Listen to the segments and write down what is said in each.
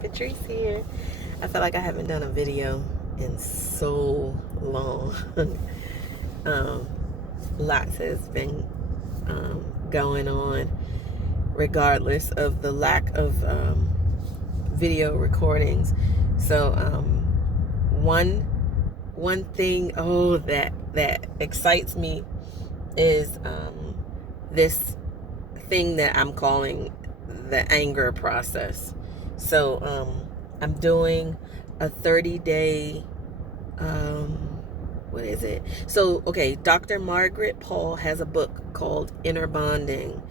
Patrice here. I feel like I haven't done a video in so long. um, Lots has been going on, regardless of the lack of video recordings. So one thing that excites me is this thing that I'm calling the anger process. So I'm doing a 30-day what is it? So okay, Dr. Margaret Paul has a book called Inner Bonding,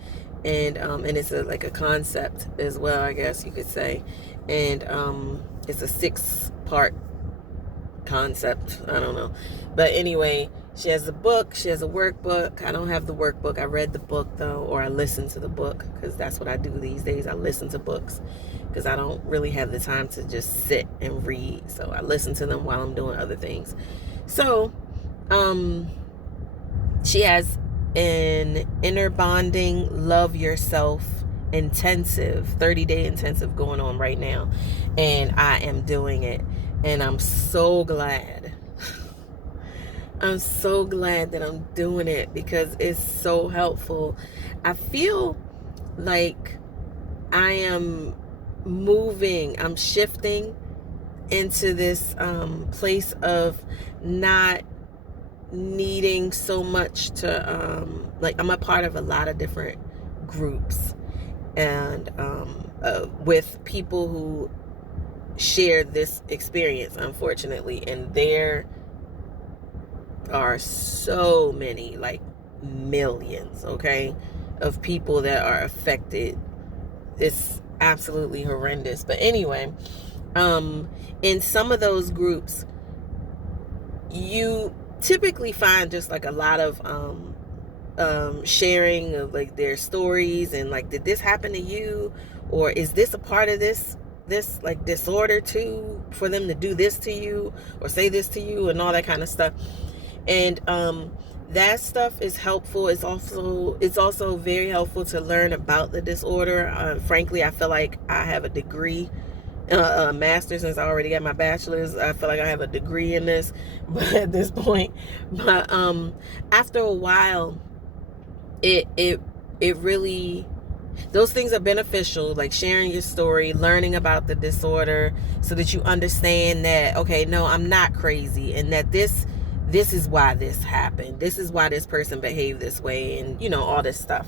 and it's like a concept as well, I guess you could say, and it's a 6-part concept. I don't know, but anyway, she has a book, she has a workbook. I don't have the workbook. I read the book though, or I listened to the book, because that's what I do these days. I listen to books because I don't really have the time to just sit and read, so I listen to them while I'm doing other things. So she has an Inner Bonding Love Yourself intensive, 30-day intensive going on right now, and I am doing it, and I'm so glad. I'm so glad that I'm doing it because it's so helpful. I feel like I am moving, I'm shifting into this place of not needing so much to like, I'm a part of a lot of different groups, and with people who share this experience, unfortunately, and there are so many, like millions, okay, of people that are affected. It's absolutely horrendous. But anyway, in some of those groups, you typically find just like a lot of sharing of like their stories, and like, did this happen to you, or is this a part of this like disorder too, for them to do this to you or say this to you, and all that kind of stuff. And that stuff is helpful. It's also very helpful to learn about the disorder. Frankly, I feel like I have a degree, a master's, since I already got my bachelor's. I feel like I have a degree in this, but at this point, but after a while, it really, those things are beneficial, like sharing your story, learning about the disorder, so that you understand that, okay, no, I'm not crazy, and that this is why this happened. This is why this person behaved this way, and all this stuff.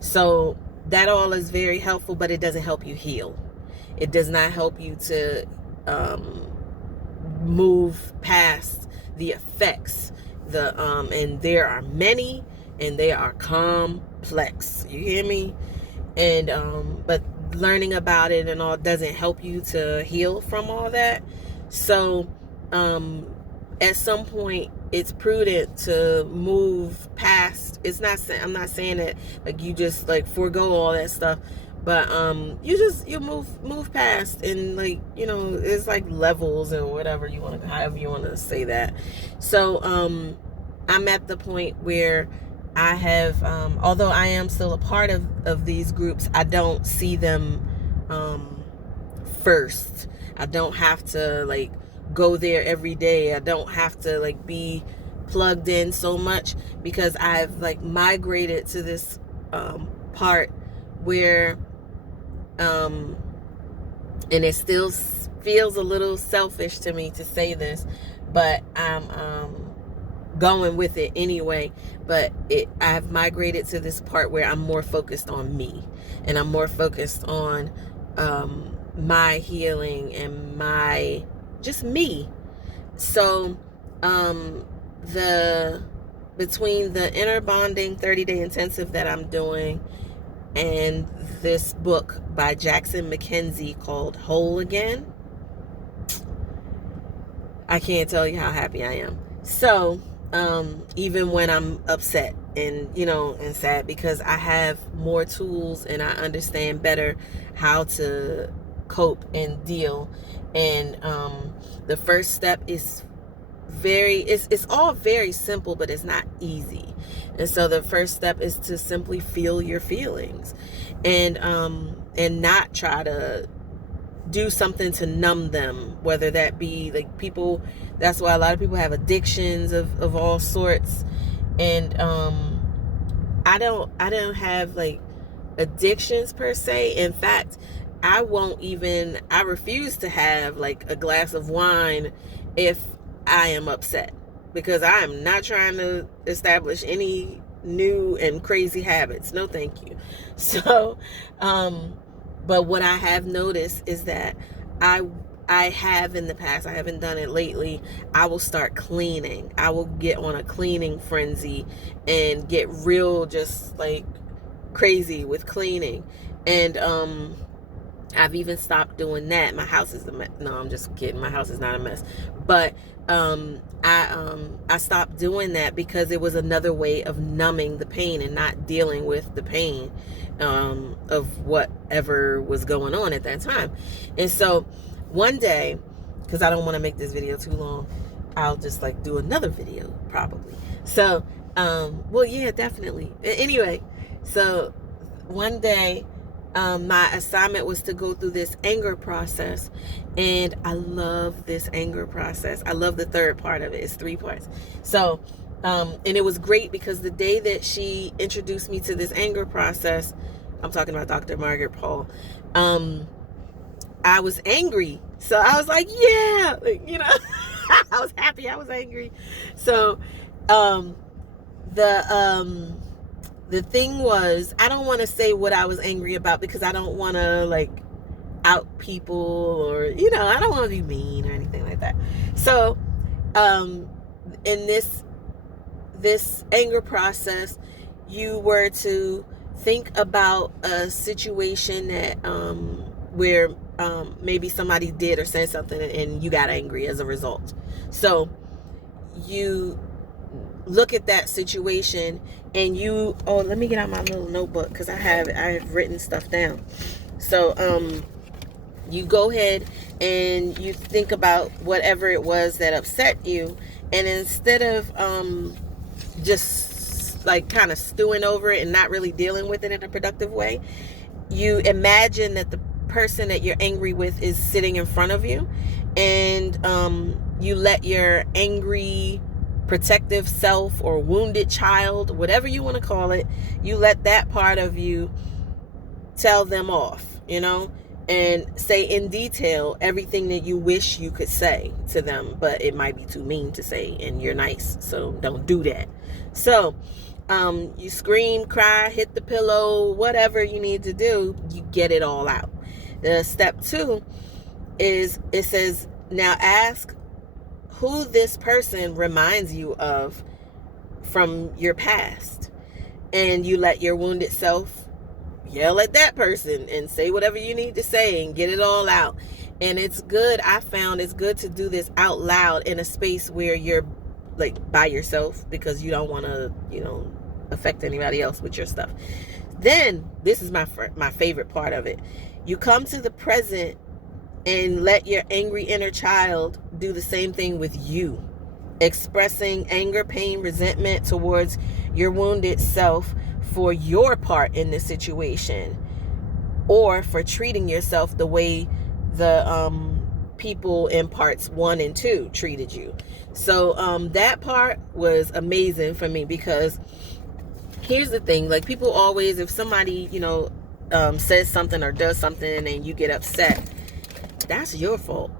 So that all is very helpful, but it doesn't help you heal. It does not help you to move past the effects. And there are many, and they are complex. You hear me? And but learning about it and all doesn't help you to heal from all that. So at some point, it's prudent to move past. I'm not saying that like you just like forego all that stuff, but you move past, and like, it's like levels or whatever you want to, however you want to say that. So I'm at the point where I have, although I am still a part of these groups, I don't see them first. I don't have to like go there every day. I don't have to like be plugged in so much, because I've like migrated to this part where and it still feels a little selfish to me to say this, but I'm going with it anyway. But I've migrated to this part where I'm more focused on me, and I'm more focused on my healing and my just me. So between the Inner Bonding 30-day intensive that I'm doing, and this book by Jackson McKenzie called Whole Again, I can't tell you how happy I am. So even when I'm upset and and sad, because I have more tools and I understand better how to cope and deal. And the first step is it's all very simple, but it's not easy. And so the first step is to simply feel your feelings, and not try to do something to numb them, whether that be like people. That's why a lot of people have addictions of all sorts. And I don't have like addictions per se. In fact, I refuse to have like a glass of wine if I am upset, because I am not trying to establish any new and crazy habits. No, thank you. So, but what I have noticed is that I have in the past, I haven't done it lately, I will start cleaning. I will get on a cleaning frenzy and get real just like crazy with cleaning. And I've even stopped doing that. My house is a mess. No, I'm just kidding. My house is not a mess. But I stopped doing that because it was another way of numbing the pain and not dealing with the pain of whatever was going on at that time. And so one day, because I don't want to make this video too long, I'll just like do another video probably. So, well, yeah, definitely. Anyway, so one day, my assignment was to go through this anger process, and I love this anger process. I love the third part of it. It's 3 parts. So, and it was great because the day that she introduced me to this anger process, I'm talking about Dr. Margaret Paul, I was angry. So I was like, yeah, like, you know, I was happy. I was angry. So, the thing was, I don't want to say what I was angry about because I don't want to like out people, or, you know, I don't want to be mean or anything like that. So, in this anger process, you were to think about a situation that, where, maybe somebody did or said something and you got angry as a result. So you look at that situation and let me get out my little notebook because I have written stuff down. So you go ahead and you think about whatever it was that upset you, and instead of just like kind of stewing over it and not really dealing with it in a productive way, you imagine that the person that you're angry with is sitting in front of you, and you let your angry protective self or wounded child, whatever you want to call it, you let that part of you tell them off, you know, and say in detail everything that you wish you could say to them, but it might be too mean to say, and you're nice, so don't do that. So you scream, cry, hit the pillow, whatever you need to do, you get it all out. Step 2 is, it says, now ask who this person reminds you of from your past. And you let your wounded self yell at that person and say whatever you need to say and get it all out. And it's good, I found it's good to do this out loud in a space where you're like by yourself, because you don't want to, you know, affect anybody else with your stuff. Then, this is my favorite part of it. You come to the present and let your angry inner child do the same thing with you, expressing anger, pain, resentment towards your wounded self for your part in the situation, or for treating yourself the way the people in parts 1 and 2 treated you. So that part was amazing for me, because here's the thing, like, people always, if somebody, you know, says something or does something and you get upset, that's your fault.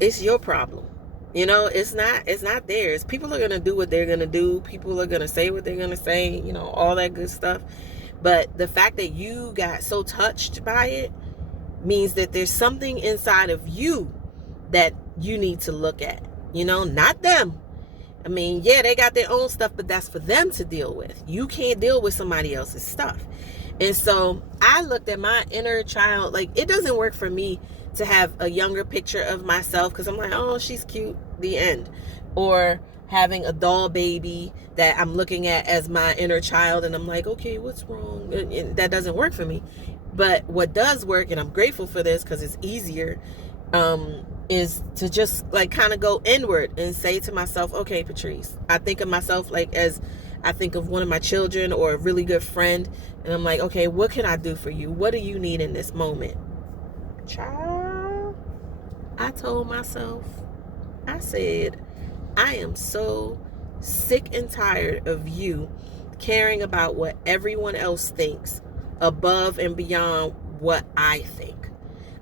It's your problem. You know, it's not theirs. People are going to do what they're going to do. People are going to say what they're going to say, you know, all that good stuff. But the fact that you got so touched by it means that there's something inside of you that you need to look at, you know, not them. I mean, yeah, they got their own stuff, but that's for them to deal with. You can't deal with somebody else's stuff. And so I looked at my inner child. Like, it doesn't work for me to have a younger picture of myself, because I'm like, oh, she's cute, the end. Or having a doll baby that I'm looking at as my inner child, and I'm like, okay, what's wrong? And that doesn't work for me. But what does work, and I'm grateful for this because it's easier, is to just like kind of go inward and say to myself, okay, Patrice, I think of myself like as I think of one of my children or a really good friend, and I'm like, okay, what can I do for you? What do you need in this moment? Child. I told myself, I said, I am so sick and tired of you caring about what everyone else thinks above and beyond what I think.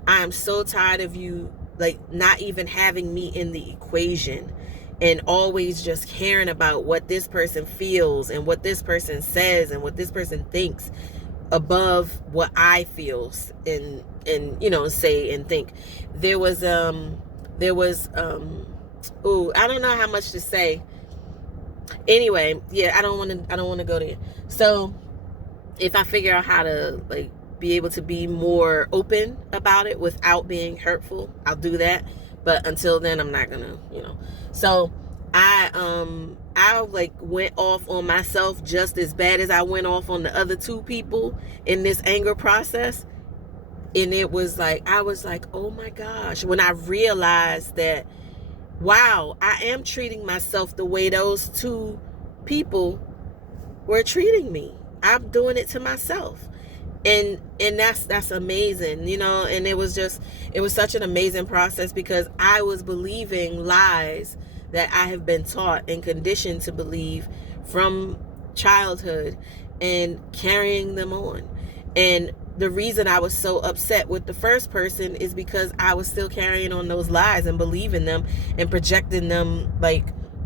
I am so tired of you, like, not even having me in the equation and always just caring about what this person feels and what this person says and what this person thinks above what I feel and say and think. There was I don't know how much to say. Anyway, yeah, I don't want to go there. So if I figure out how to like be able to be more open about it without being hurtful, I'll do that. But until then, I'm not gonna, So I like went off on myself just as bad as I went off on the other two people in this anger process. And it was like, I was like, oh my gosh, when I realized that, wow, I am treating myself the way those two people were treating me. I'm doing it to myself. And that's amazing, and it was such an amazing process because I was believing lies that I have been taught and conditioned to believe from childhood and carrying them on. And the reason I was so upset with the first person is because I was still carrying on those lies and believing them and projecting them,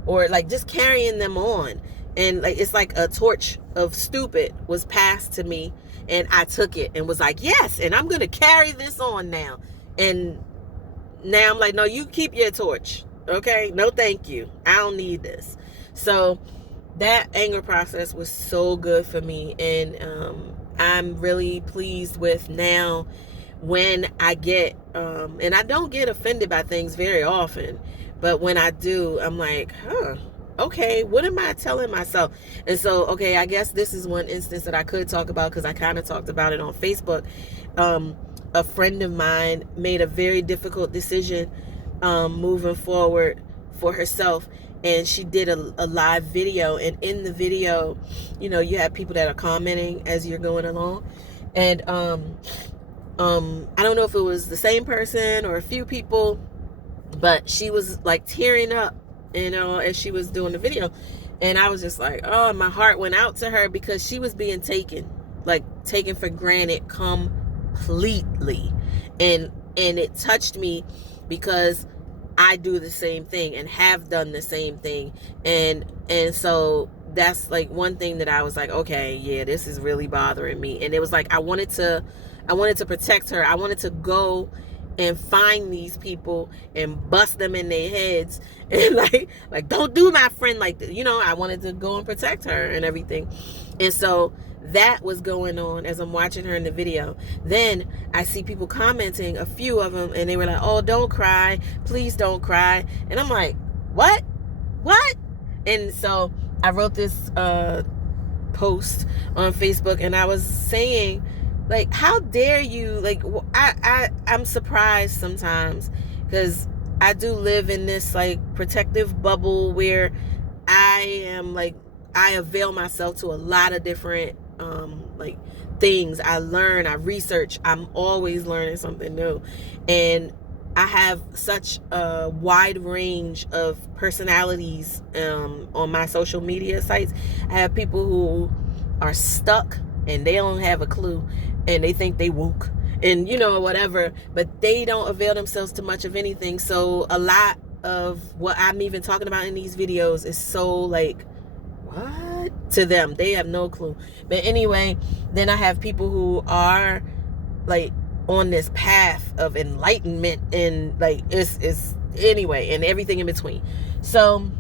or just carrying them on. And it's like a torch of stupid was passed to me, and I took it and was like, yes, and I'm going to carry this on now. And now I'm like, no, you keep your torch. Okay? No, thank you. I don't need this. So that anger process was so good for me. And I'm really pleased with now when I get, and I don't get offended by things very often, but when I do, I'm like, okay, what am I telling myself? And so, okay, I guess this is one instance that I could talk about because I kind of talked about it on Facebook. A friend of mine made a very difficult decision moving forward for herself. And she did a live video. And in the video, you have people that are commenting as you're going along. And I don't know if it was the same person or a few people, but she was like tearing up, as she was doing the video. And I was just like, oh, my heart went out to her because she was being taken for granted completely. And it touched me because I do the same thing and have done the same thing. And so that's like one thing that I was like, okay, yeah, this is really bothering me. And it was like, I wanted to protect her. I wanted to go and find these people and bust them in their heads and like don't do my friend like this. I wanted to go and protect her and everything. And so that was going on as I'm watching her in the video. Then I see people commenting, a few of them, and they were like, oh, don't cry, please don't cry. And I'm like, what? And so I wrote this post on Facebook, and I was saying, like, how dare you? Like, I'm surprised sometimes because I do live in this like protective bubble where I am like, I avail myself to a lot of different things. I learn, I research, I'm always learning something new. And I have such a wide range of personalities on my social media sites. I have people who are stuck and they don't have a clue and they think they woke and whatever, but they don't avail themselves to much of anything. So a lot of what I'm even talking about in these videos is so like, what? To them, they have no clue. But anyway, then I have people who are like on this path of enlightenment and like it's anyway, and everything in between. So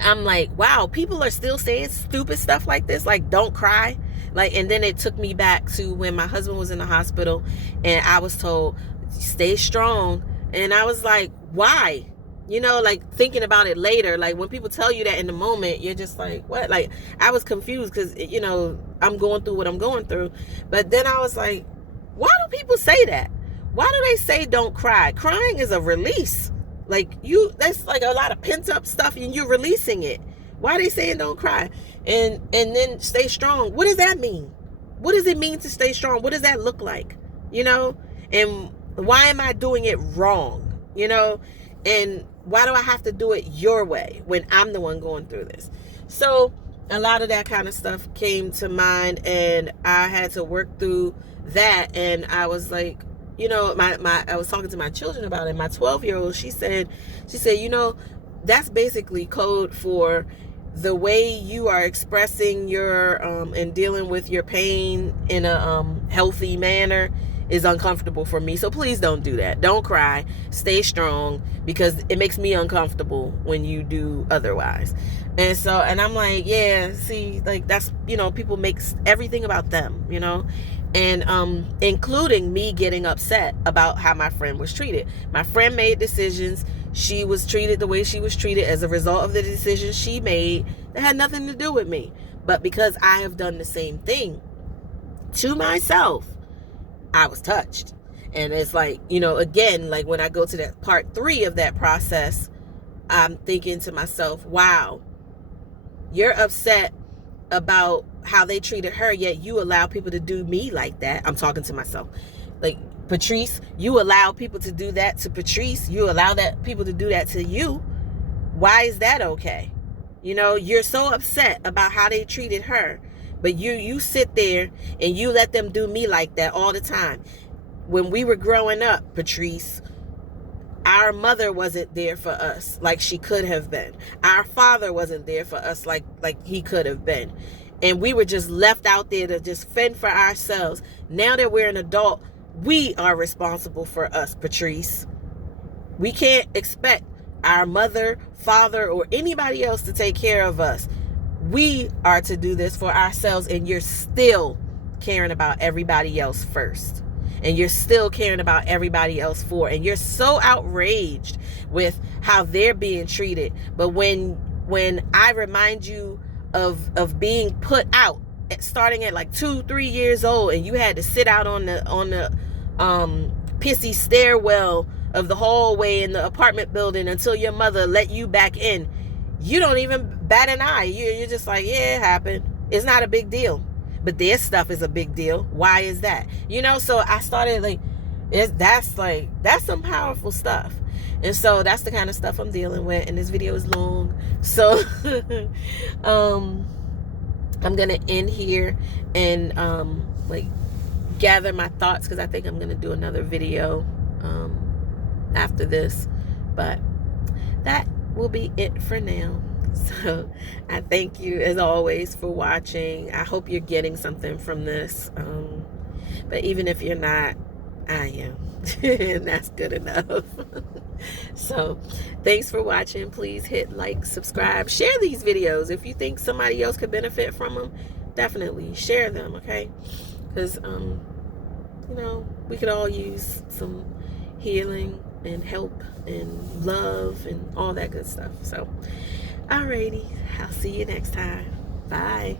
I'm like, wow, people are still saying stupid stuff like this, like don't cry. And then it took me back to when my husband was in the hospital and I was told, stay strong. And I was like, why? Thinking about it later, like when people tell you that in the moment, you're just like, what? Like, I was confused because, I'm going through what I'm going through. But then I was like, why do people say that? Why do they say don't cry? Crying is a release. That's like a lot of pent up stuff and you're releasing it. Why are they saying don't cry? And then stay strong. What does that mean? What does it mean to stay strong? What does that look like? And why am I doing it wrong? you know? And why do I have to do it your way when I'm the one going through this? So a lot of that kind of stuff came to mind, and I had to work through that. And I was like, you know, I was talking to my children about it. My 12-year-old, she said, you know, that's basically code for the way you are expressing your and dealing with your pain in a healthy manner is uncomfortable for me. So please don't do that. Don't cry. Stay strong, because it makes me uncomfortable when you do otherwise. And so, and I'm like, yeah, see, like, that's, you know, people make everything about them, you know, and including me getting upset about how my friend was treated. My friend made decisions. She was treated the way she was treated as a result of the decisions she made that had nothing to do with me. But because I have done the same thing to myself, I was touched. And it's like, you know, again, like when I go to that part 3 of that process, I'm thinking to myself, wow, you're upset about how they treated her, yet you allow people to do me like that. I'm talking to myself. Like, Patrice, you allow people to do that to Patrice. You allow that people to do that to you. Why is that okay? You know, you're so upset about how they treated her, but you sit there and you let them do me like that all the time. When we were growing up, Patrice, our mother wasn't there for us like she could have been. Our father wasn't there for us like he could have been. And we were just left out there to just fend for ourselves. Now that we're an adult, we are responsible for us, Patrice. We can't expect our mother, father, or anybody else to take care of us. We are to do this for ourselves, and you're still caring about everybody else first. And you're still caring about everybody else for. And you're so outraged with how they're being treated. But when I remind you of being put out, starting at like 2-3 years old, and you had to sit out on the pissy stairwell of the hallway in the apartment building until your mother let you back in, you don't even bat an eye. You're just like, yeah, it happened. It's not a big deal. But their stuff is a big deal. Why is that? You know, so I started like, that's some powerful stuff. And so that's the kind of stuff I'm dealing with. And this video is long. So I'm going to end here and like gather my thoughts, because I think I'm going to do another video after this. But that will be it for now. So I thank you as always for watching. I hope you're getting something from this. But even if you're not, I am. And that's good enough. So thanks for watching. Please hit like, subscribe, share these videos. If you think somebody else could benefit from them, definitely share them, okay? Because, you know, we could all use some healing and help and love and all that good stuff. So alrighty, I'll see you next time. Bye.